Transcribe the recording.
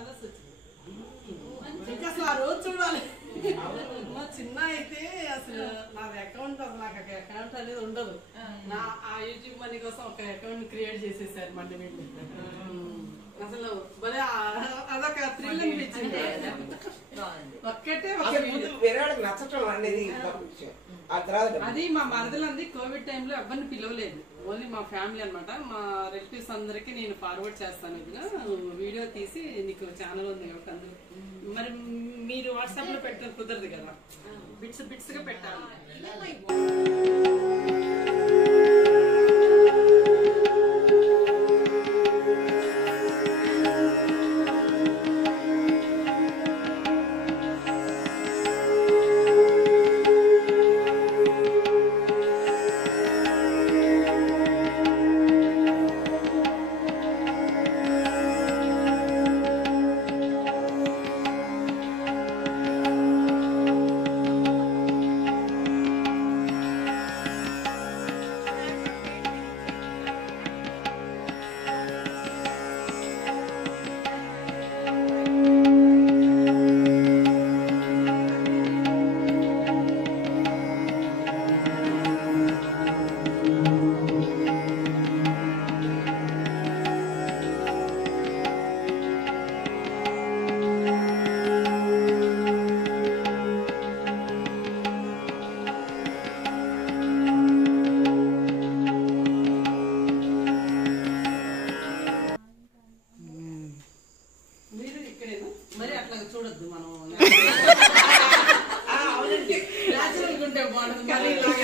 Colours వచ్చింది ఇంకా అసలు ఆ రోజు చూడాలి. మా చిన్న అయితే అసలు నా అకౌంట్ అసలు నాకు అకౌంట్ అనేది ఉండదు. నా ఆ యూట్యూబ్ మనీ కోసం ఒక అకౌంట్ క్రియేట్ చేసేసారు మళ్ళీ వీళ్ళు. అసలు భలే అదొక థ్రిల్ అనిపించింది. ఒక్కటే వేరే వాళ్ళకి నచ్చటం అనేది అది మా మరదలంది కోవిడ్ టైంలో ఎవరిని పిలవలేదు, ఓన్లీ మా ఫ్యామిలీ అనమాట. మా రిలేటివ్స్ అందరికి నేను ఫార్వర్డ్ చేస్తాను, ఇదిగా వీడియో తీసి నీకు ఛానల్ ఉంది కాబట్టి అందరూ. మరి మీరు వాట్సాప్ లో పెట్టడం కుదరదు కదా, బిట్స్ బిట్స్ గా పెట్టాలి. మరి అట్లా చూడొద్దు మనం, న్యాచురల్ ఉంటే బాగుంటుంది.